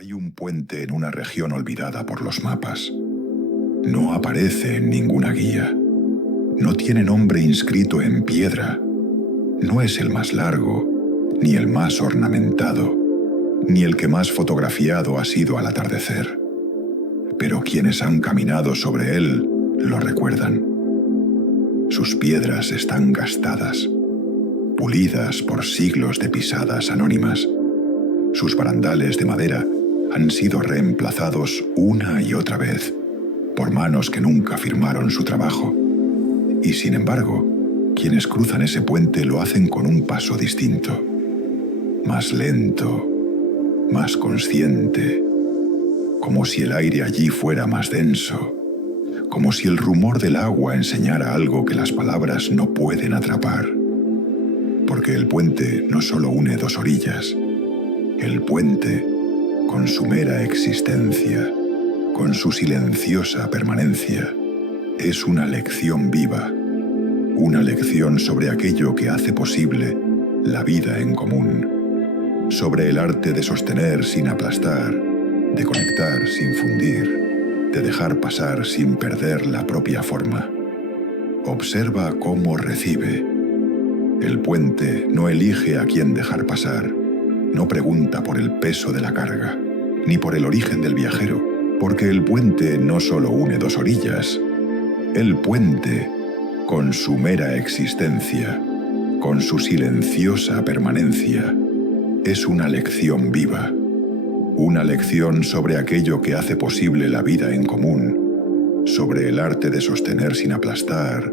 Hay un puente en una región olvidada por los mapas. No aparece en ninguna guía. No tiene nombre inscrito en piedra. No es el más largo, ni el más ornamentado, ni el que más fotografiado ha sido al atardecer. Pero quienes han caminado sobre él lo recuerdan. Sus piedras están gastadas, pulidas por siglos de pisadas anónimas. Sus barandales de madera han sido reemplazados una y otra vez por manos que nunca firmaron su trabajo. Y sin embargo, quienes cruzan ese puente lo hacen con un paso distinto, más lento, más consciente, como si el aire allí fuera más denso, como si el rumor del agua enseñara algo que las palabras no pueden atrapar. Porque el puente no solo une dos orillas, el puente, con su mera existencia, con su silenciosa permanencia, es una lección viva, una lección sobre aquello que hace posible la vida en común, sobre el arte de sostener sin aplastar, de conectar sin fundir, de dejar pasar sin perder la propia forma. Observa cómo recibe. El puente no elige a quién dejar pasar, no pregunta por el peso de la carga, ni por el origen del viajero, porque el puente no solo une dos orillas. El puente, con su mera existencia, con su silenciosa permanencia, es una lección viva, una lección sobre aquello que hace posible la vida en común, sobre el arte de sostener sin aplastar,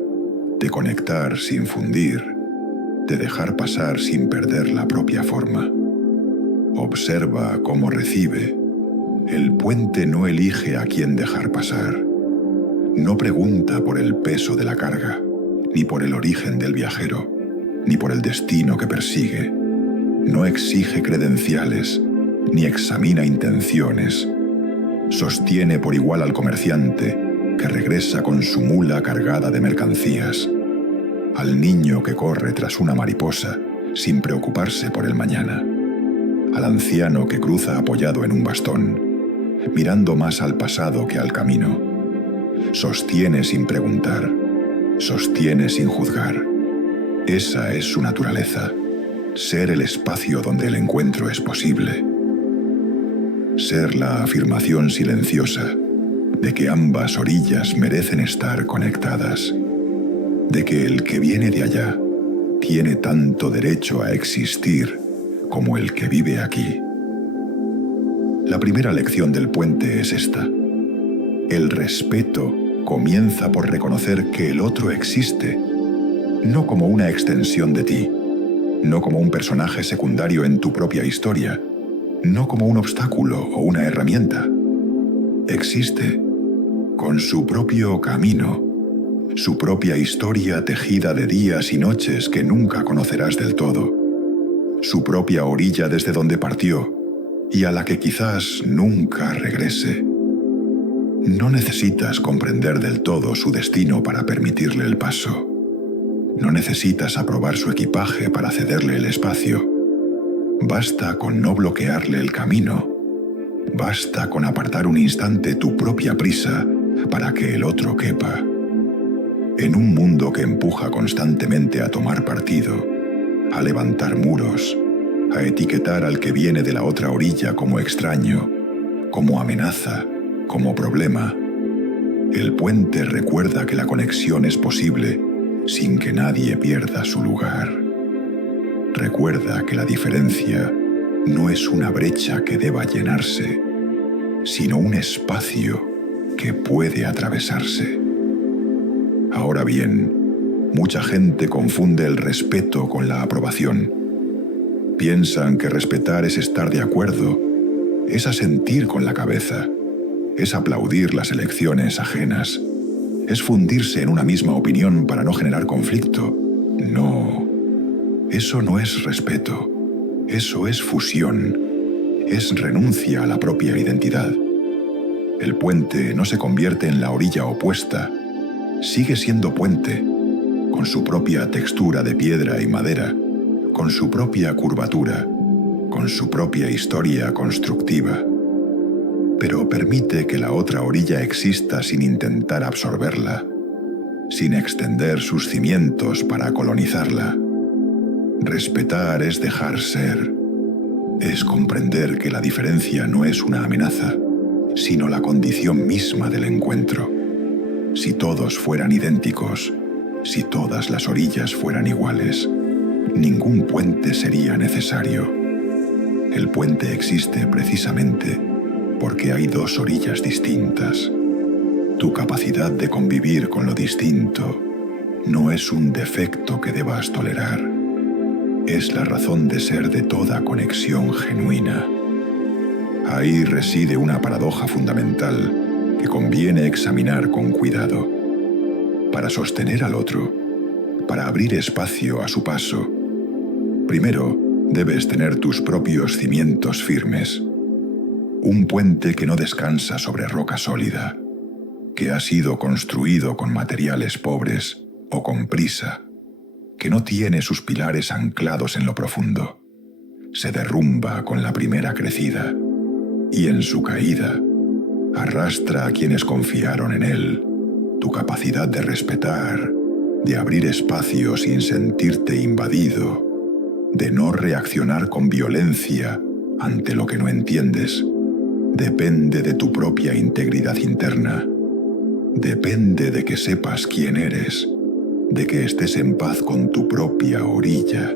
de conectar sin fundir, de dejar pasar sin perder la propia forma. Observa cómo recibe. El puente no elige a quién dejar pasar. No pregunta por el peso de la carga, ni por el origen del viajero, ni por el destino que persigue. No exige credenciales, ni examina intenciones. Sostiene por igual al comerciante que regresa con su mula cargada de mercancías, al niño que corre tras una mariposa sin preocuparse por el mañana, al anciano que cruza apoyado en un bastón, mirando más al pasado que al camino. Sostiene sin preguntar, sostiene sin juzgar. Esa es su naturaleza, ser el espacio donde el encuentro es posible. Ser la afirmación silenciosa de que ambas orillas merecen estar conectadas, de que el que viene de allá tiene tanto derecho a existir como el que vive aquí. La primera lección del puente es esta. El respeto comienza por reconocer que el otro existe, no como una extensión de ti, no como un personaje secundario en tu propia historia, no como un obstáculo o una herramienta. Existe con su propio camino, su propia historia tejida de días y noches que nunca conocerás del todo, su propia orilla desde donde partió y a la que quizás nunca regrese. No necesitas comprender del todo su destino para permitirle el paso. No necesitas aprobar su equipaje para cederle el espacio. Basta con no bloquearle el camino. Basta con apartar un instante tu propia prisa para que el otro quepa. En un mundo que empuja constantemente a tomar partido, a levantar muros, a etiquetar al que viene de la otra orilla como extraño, como amenaza, como problema, el puente recuerda que la conexión es posible sin que nadie pierda su lugar. Recuerda que la diferencia no es una brecha que deba llenarse, sino un espacio que puede atravesarse. Ahora bien, mucha gente confunde el respeto con la aprobación. Piensan que respetar es estar de acuerdo, es asentir con la cabeza, es aplaudir las elecciones ajenas, es fundirse en una misma opinión para no generar conflicto. No, eso no es respeto, eso es fusión, es renuncia a la propia identidad. El puente no se convierte en la orilla opuesta, sigue siendo puente, con su propia textura de piedra y madera, con su propia curvatura, con su propia historia constructiva, pero permite que la otra orilla exista sin intentar absorberla, sin extender sus cimientos para colonizarla. Respetar es dejar ser, es comprender que la diferencia no es una amenaza, sino la condición misma del encuentro. Si todos fueran idénticos, si todas las orillas fueran iguales, ningún puente sería necesario. El puente existe precisamente porque hay dos orillas distintas. Tu capacidad de convivir con lo distinto no es un defecto que debas tolerar. Es la razón de ser de toda conexión genuina. Ahí reside una paradoja fundamental que conviene examinar con cuidado. Para sostener al otro, para abrir espacio a su paso, primero debes tener tus propios cimientos firmes. Un puente que no descansa sobre roca sólida, que ha sido construido con materiales pobres o con prisa, que no tiene sus pilares anclados en lo profundo, se derrumba con la primera crecida y en su caída arrastra a quienes confiaron en él. Tu capacidad de respetar, de abrir espacio sin sentirte invadido, de no reaccionar con violencia ante lo que no entiendes, depende de tu propia integridad interna. Depende de que sepas quién eres, de que estés en paz con tu propia orilla,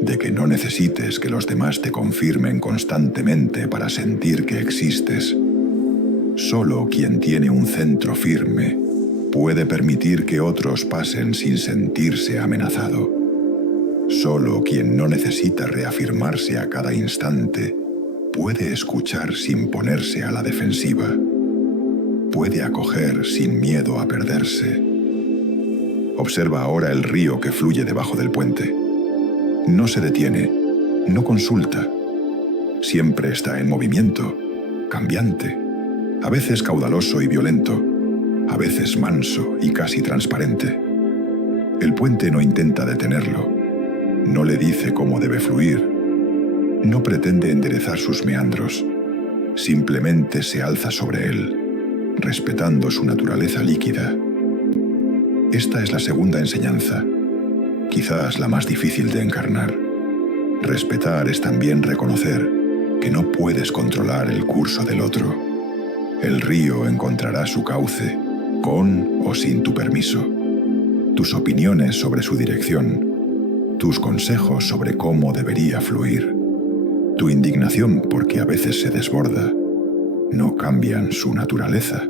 de que no necesites que los demás te confirmen constantemente para sentir que existes. Solo quien tiene un centro firme puede permitir que otros pasen sin sentirse amenazado. Solo quien no necesita reafirmarse a cada instante puede escuchar sin ponerse a la defensiva. Puede acoger sin miedo a perderse. Observa ahora el río que fluye debajo del puente. No se detiene, no consulta. Siempre está en movimiento, cambiante, a veces caudaloso y violento, a veces manso y casi transparente. El puente no intenta detenerlo, no le dice cómo debe fluir, no pretende enderezar sus meandros, simplemente se alza sobre él, respetando su naturaleza líquida. Esta es la segunda enseñanza, quizás la más difícil de encarnar. Respetar es también reconocer que no puedes controlar el curso del otro. El río encontrará su cauce, con o sin tu permiso. Tus opiniones sobre su dirección, tus consejos sobre cómo debería fluir, tu indignación porque a veces se desborda, no cambian su naturaleza.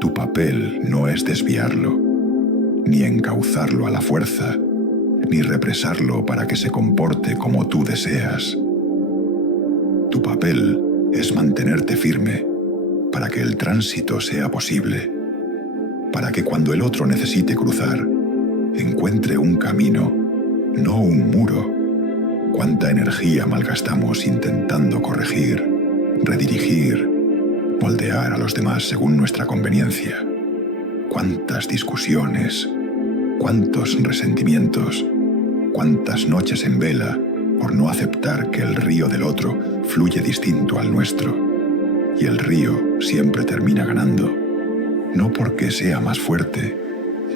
Tu papel no es desviarlo, ni encauzarlo a la fuerza, ni represarlo para que se comporte como tú deseas. Tu papel es mantenerte firme para que el tránsito sea posible, para que cuando el otro necesite cruzar, encuentre un camino, no un muro. Cuánta energía malgastamos intentando corregir, redirigir, moldear a los demás según nuestra conveniencia. Cuántas discusiones, cuántos resentimientos, cuántas noches en vela por no aceptar que el río del otro fluye distinto al nuestro. Y el río siempre termina ganando, no porque sea más fuerte,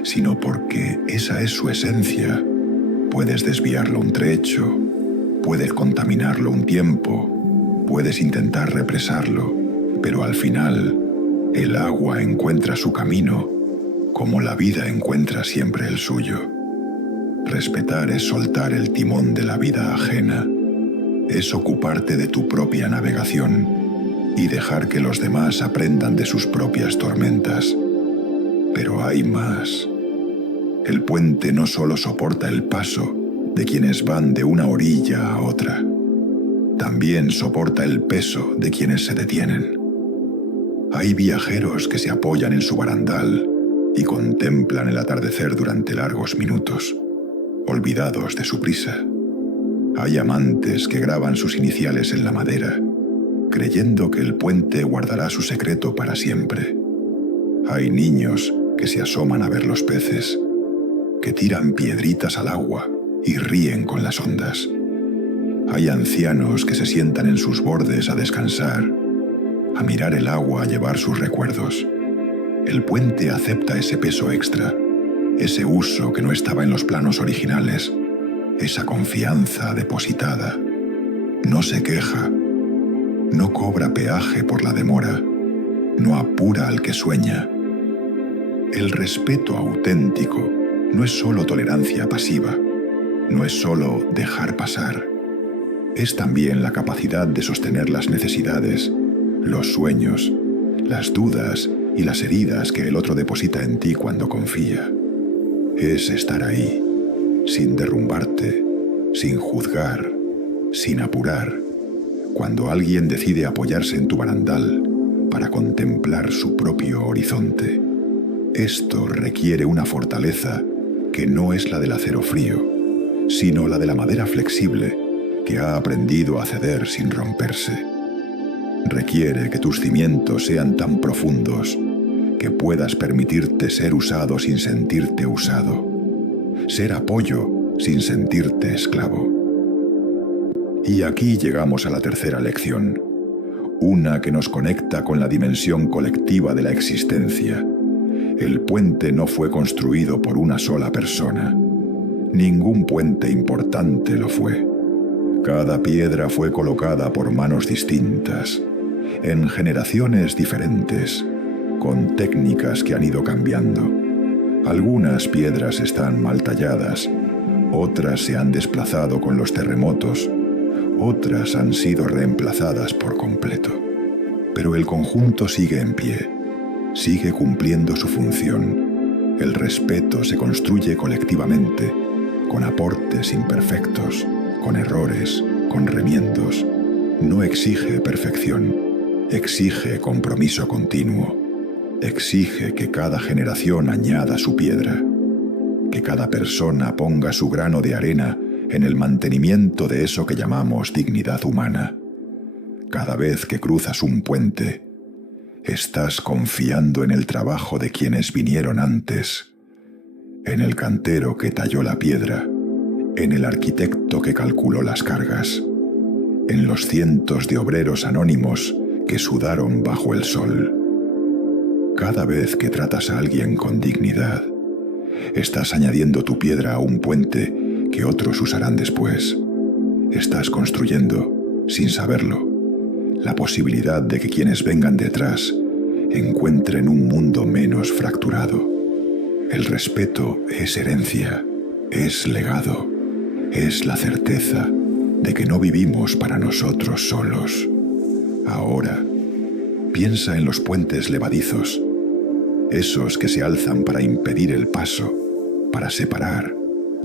sino porque esa es su esencia. Puedes desviarlo un trecho, puedes contaminarlo un tiempo, puedes intentar represarlo, pero al final el agua encuentra su camino, como la vida encuentra siempre el suyo. Respetar es soltar el timón de la vida ajena, es ocuparte de tu propia navegación y dejar que los demás aprendan de sus propias tormentas. Pero hay más. El puente no solo soporta el paso de quienes van de una orilla a otra, también soporta el peso de quienes se detienen. Hay viajeros que se apoyan en su barandal y contemplan el atardecer durante largos minutos, olvidados de su prisa. Hay amantes que graban sus iniciales en la madera, creyendo que el puente guardará su secreto para siempre. Hay niños que se asoman a ver los peces, que tiran piedritas al agua y ríen con las ondas. Hay ancianos que se sientan en sus bordes a descansar a mirar el agua llevar sus recuerdos. El puente acepta ese peso extra, ese uso que no estaba en los planos originales, esa confianza depositada. No se queja, no cobra peaje por la demora, no apura al que sueña. El respeto auténtico no es solo tolerancia pasiva, no es solo dejar pasar. Es también la capacidad de sostener las necesidades, los sueños, las dudas y las heridas que el otro deposita en ti cuando confía. Es estar ahí, sin derrumbarte, sin juzgar, sin apurar, cuando alguien decide apoyarse en tu barandal para contemplar su propio horizonte. Esto requiere una fortaleza que no es la del acero frío, sino la de la madera flexible que ha aprendido a ceder sin romperse. Requiere que tus cimientos sean tan profundos que puedas permitirte ser usado sin sentirte usado, ser apoyo sin sentirte esclavo. Y aquí llegamos a la tercera lección, una que nos conecta con la dimensión colectiva de la existencia. El puente no fue construido por una sola persona. Ningún puente importante lo fue. Cada piedra fue colocada por manos distintas, en generaciones diferentes, con técnicas que han ido cambiando. Algunas piedras están mal talladas, otras se han desplazado con los terremotos, otras han sido reemplazadas por completo. Pero el conjunto sigue en pie, sigue cumpliendo su función. El respeto se construye colectivamente, con aportes imperfectos, con errores, con remiendos. No exige perfección, exige compromiso continuo. Exige que cada generación añada su piedra, que cada persona ponga su grano de arena en el mantenimiento de eso que llamamos dignidad humana. Cada vez que cruzas un puente, estás confiando en el trabajo de quienes vinieron antes, en el cantero que talló la piedra, en el arquitecto que calculó las cargas, en los cientos de obreros anónimos que sudaron bajo el sol. Cada vez que tratas a alguien con dignidad, estás añadiendo tu piedra a un puente que otros usarán después. Estás construyendo, sin saberlo, la posibilidad de que quienes vengan detrás encuentren un mundo menos fracturado. El respeto es herencia, es legado, es la certeza de que no vivimos para nosotros solos. Ahora, piensa en los puentes levadizos, esos que se alzan para impedir el paso, para separar,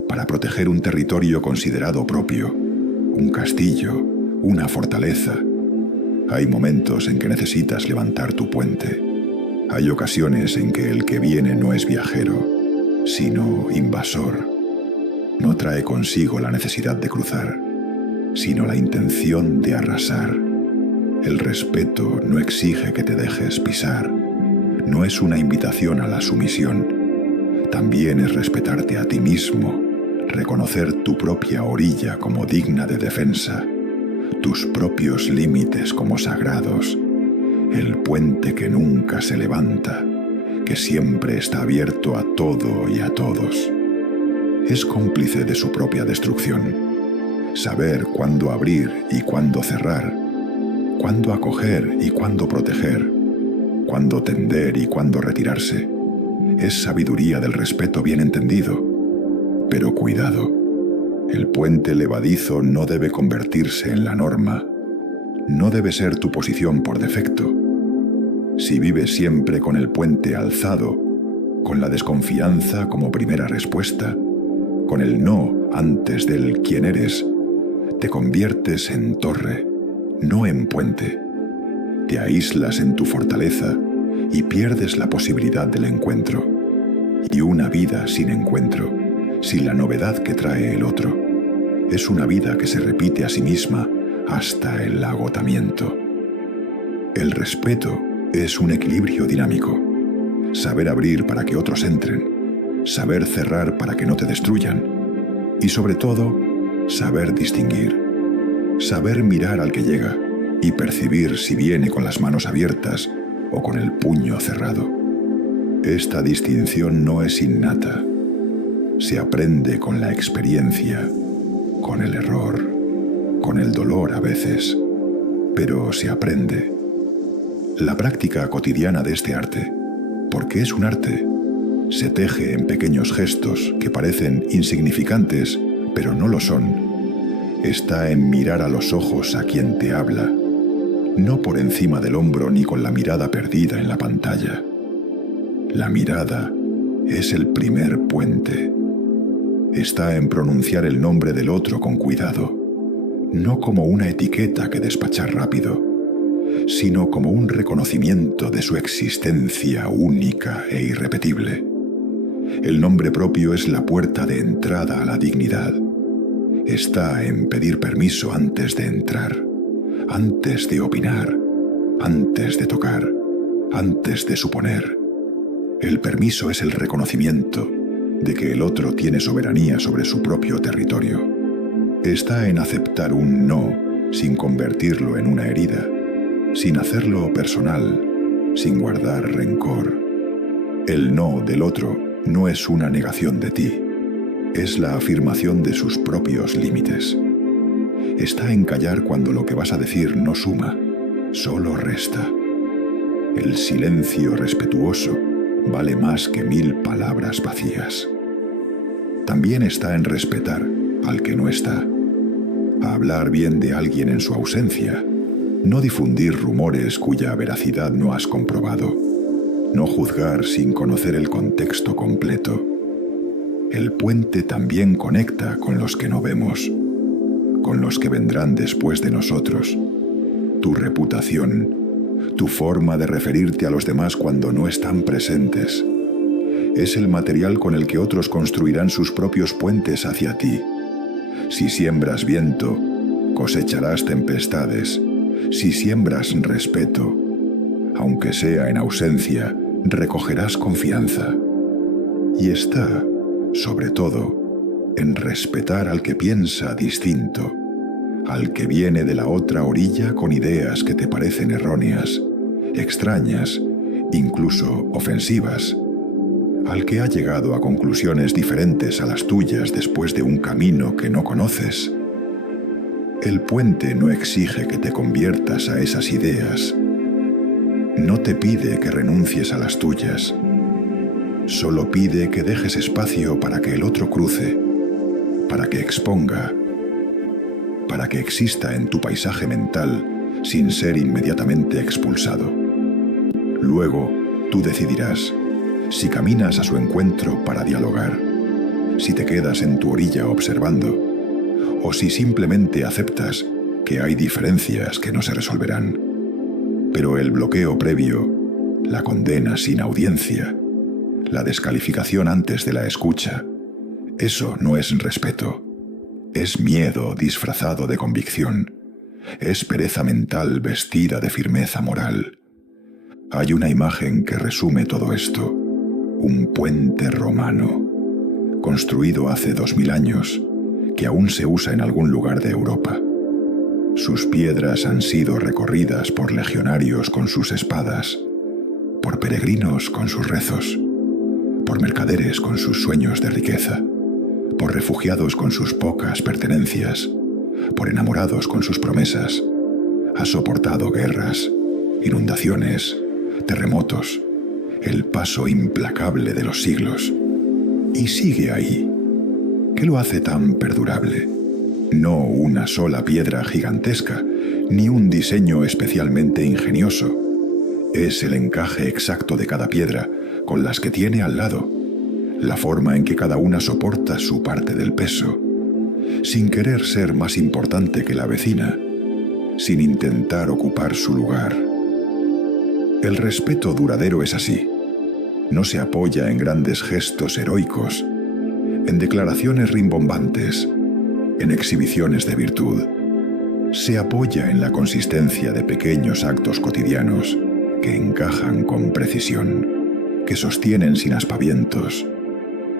para proteger un territorio considerado propio, un castillo, una fortaleza. Hay momentos en que necesitas levantar tu puente. Hay ocasiones en que el que viene no es viajero, sino invasor. No trae consigo la necesidad de cruzar, sino la intención de arrasar. El respeto no exige que te dejes pisar. No es una invitación a la sumisión. También es respetarte a ti mismo, reconocer tu propia orilla como digna de defensa, tus propios límites como sagrados, el puente que nunca se levanta, que siempre está abierto a todo y a todos. Es cómplice de su propia destrucción. Saber cuándo abrir y cuándo cerrar, cuándo acoger y cuándo proteger, cuándo tender y cuándo retirarse, es sabiduría del respeto bien entendido. Pero cuidado, el puente levadizo no debe convertirse en la norma, no debe ser tu posición por defecto. Si vives siempre con el puente alzado, con la desconfianza como primera respuesta, con el no antes del quién eres, te conviertes en torre, no en puente. Te aíslas en tu fortaleza y pierdes la posibilidad del encuentro. Y una vida sin encuentro, sin la novedad que trae el otro, es una vida que se repite a sí misma hasta el agotamiento. El respeto es un equilibrio dinámico. Saber abrir para que otros entren, saber cerrar para que no te destruyan y sobre todo, saber distinguir, saber mirar al que llega, y percibir si viene con las manos abiertas o con el puño cerrado. Esta distinción no es innata. Se aprende con la experiencia, con el error, con el dolor a veces, pero se aprende. La práctica cotidiana de este arte, porque es un arte, se teje en pequeños gestos que parecen insignificantes, pero no lo son. Está en mirar a los ojos a quien te habla, no por encima del hombro ni con la mirada perdida en la pantalla. La mirada es el primer puente. Está en pronunciar el nombre del otro con cuidado, no como una etiqueta que despachar rápido, sino como un reconocimiento de su existencia única e irrepetible. El nombre propio es la puerta de entrada a la dignidad. Está en pedir permiso antes de entrar, antes de opinar, antes de tocar, antes de suponer. El permiso es el reconocimiento de que el otro tiene soberanía sobre su propio territorio. Está en aceptar un no sin convertirlo en una herida, sin hacerlo personal, sin guardar rencor. El no del otro no es una negación de ti, es la afirmación de sus propios límites. Está en callar cuando lo que vas a decir no suma, solo resta. El silencio respetuoso vale más que 1000 palabras vacías. También está en respetar al que no está, a hablar bien de alguien en su ausencia, no difundir rumores cuya veracidad no has comprobado, no juzgar sin conocer el contexto completo. El puente también conecta con los que no vemos, con los que vendrán después de nosotros. Tu reputación, tu forma de referirte a los demás cuando no están presentes, es el material con el que otros construirán sus propios puentes hacia ti. Si siembras viento, cosecharás tempestades. Si siembras respeto, aunque sea en ausencia, recogerás confianza. Y está, sobre todo, en respetar al que piensa distinto, al que viene de la otra orilla con ideas que te parecen erróneas, extrañas, incluso ofensivas, al que ha llegado a conclusiones diferentes a las tuyas después de un camino que no conoces. El puente no exige que te conviertas a esas ideas. No te pide que renuncies a las tuyas. Solo pide que dejes espacio para que el otro cruce, para que exponga, para que exista en tu paisaje mental sin ser inmediatamente expulsado. Luego, tú decidirás si caminas a su encuentro para dialogar, si te quedas en tu orilla observando, o si simplemente aceptas que hay diferencias que no se resolverán. Pero el bloqueo previo, la condena sin audiencia, la descalificación antes de la escucha, eso no es respeto. Es miedo disfrazado de convicción. Es pereza mental vestida de firmeza moral. Hay una imagen que resume todo esto. Un puente romano, construido hace 2000 años, que aún se usa en algún lugar de Europa. Sus piedras han sido recorridas por legionarios con sus espadas, por peregrinos con sus rezos, por mercaderes con sus sueños de riqueza, por refugiados con sus pocas pertenencias, por enamorados con sus promesas. Ha soportado guerras, inundaciones, terremotos, el paso implacable de los siglos. Y sigue ahí. ¿Qué lo hace tan perdurable? No una sola piedra gigantesca, ni un diseño especialmente ingenioso. Es el encaje exacto de cada piedra con las que tiene al lado, la forma en que cada una soporta su parte del peso, sin querer ser más importante que la vecina, sin intentar ocupar su lugar. El respeto duradero es así. No se apoya en grandes gestos heroicos, en declaraciones rimbombantes, en exhibiciones de virtud. Se apoya en la consistencia de pequeños actos cotidianos que encajan con precisión, que sostienen sin aspavientos,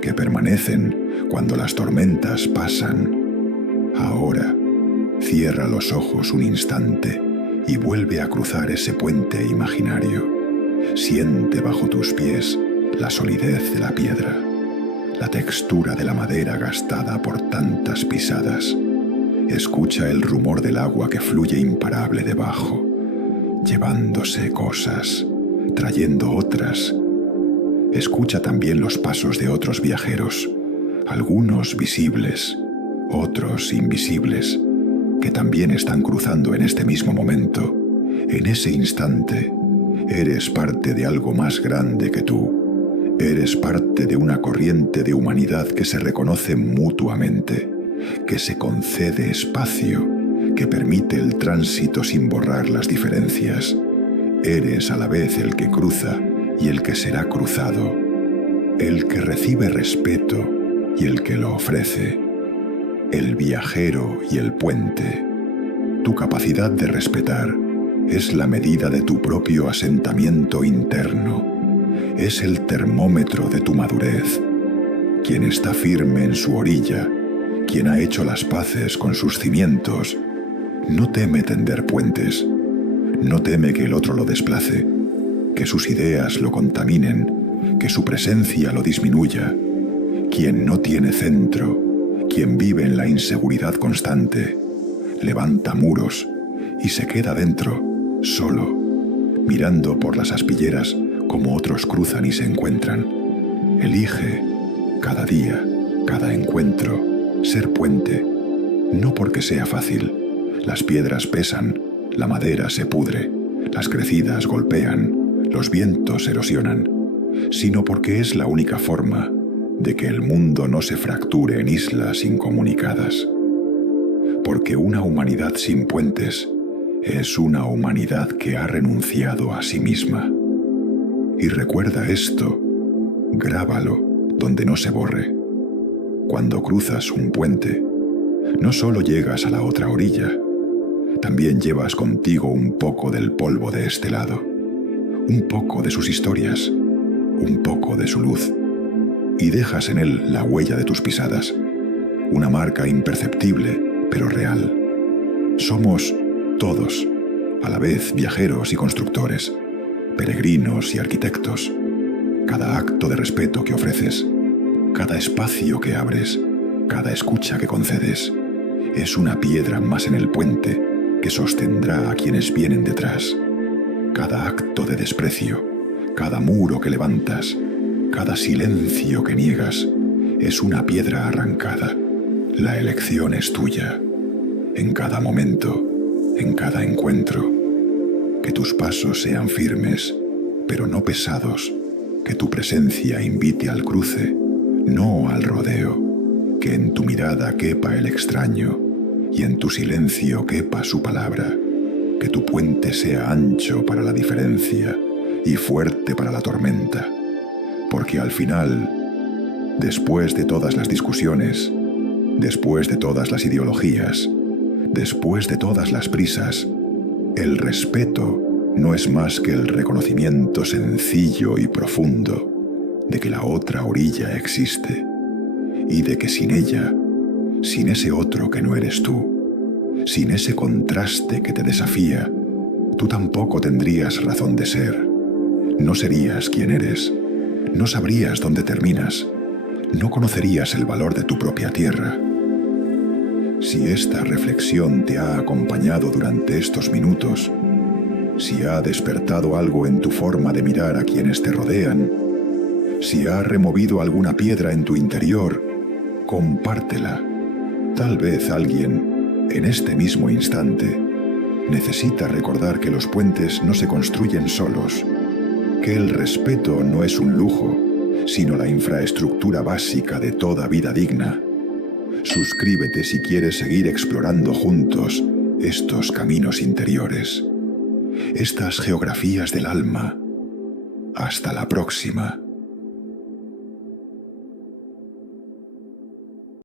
que permanecen cuando las tormentas pasan. Ahora, cierra los ojos un instante y vuelve a cruzar ese puente imaginario. Siente bajo tus pies la solidez de la piedra, la textura de la madera gastada por tantas pisadas. Escucha el rumor del agua que fluye imparable debajo, llevándose cosas, trayendo otras. Escucha también los pasos de otros viajeros, algunos visibles, otros invisibles, que también están cruzando en este mismo momento. En ese instante, eres parte de algo más grande que tú. Eres parte de una corriente de humanidad que se reconoce mutuamente, que se concede espacio, que permite el tránsito sin borrar las diferencias. Eres a la vez el que cruza y el que será cruzado, el que recibe respeto y el que lo ofrece, el viajero y el puente. Tu capacidad de respetar es la medida de tu propio asentamiento interno, es el termómetro de tu madurez. Quien está firme en su orilla, quien ha hecho las paces con sus cimientos, no teme tender puentes, no teme que el otro lo desplace, que sus ideas lo contaminen, que su presencia lo disminuya. Quien no tiene centro, quien vive en la inseguridad constante, levanta muros y se queda dentro, solo, mirando por las aspilleras como otros cruzan y se encuentran. Elige, cada día, cada encuentro, ser puente, no porque sea fácil. Las piedras pesan, la madera se pudre, las crecidas golpean, los vientos erosionan, sino porque es la única forma de que el mundo no se fracture en islas incomunicadas. Porque una humanidad sin puentes es una humanidad que ha renunciado a sí misma. Y recuerda esto, grábalo donde no se borre. Cuando cruzas un puente, no solo llegas a la otra orilla, también llevas contigo un poco del polvo de este lado, un poco de sus historias, un poco de su luz, y dejas en él la huella de tus pisadas, una marca imperceptible pero real. Somos todos, a la vez viajeros y constructores, peregrinos y arquitectos. Cada acto de respeto que ofreces, cada espacio que abres, cada escucha que concedes, es una piedra más en el puente que sostendrá a quienes vienen detrás. Cada acto de desprecio, cada muro que levantas, cada silencio que niegas, es una piedra arrancada. La elección es tuya. En cada momento, en cada encuentro. Que tus pasos sean firmes, pero no pesados. Que tu presencia invite al cruce, no al rodeo. Que en tu mirada quepa el extraño y en tu silencio quepa su palabra. Que tu puente sea ancho para la diferencia y fuerte para la tormenta. Porque al final, después de todas las discusiones, después de todas las ideologías, después de todas las prisas, el respeto no es más que el reconocimiento sencillo y profundo de que la otra orilla existe y de que sin ella, sin ese otro que no eres tú, sin ese contraste que te desafía, tú tampoco tendrías razón de ser. No serías quien eres, no sabrías dónde terminas, no conocerías el valor de tu propia tierra. Si esta reflexión te ha acompañado durante estos minutos, si ha despertado algo en tu forma de mirar a quienes te rodean, si ha removido alguna piedra en tu interior, compártela. Tal vez alguien, en este mismo instante, necesita recordar que los puentes no se construyen solos, que el respeto no es un lujo, sino la infraestructura básica de toda vida digna. Suscríbete si quieres seguir explorando juntos estos caminos interiores, estas geografías del alma. Hasta la próxima.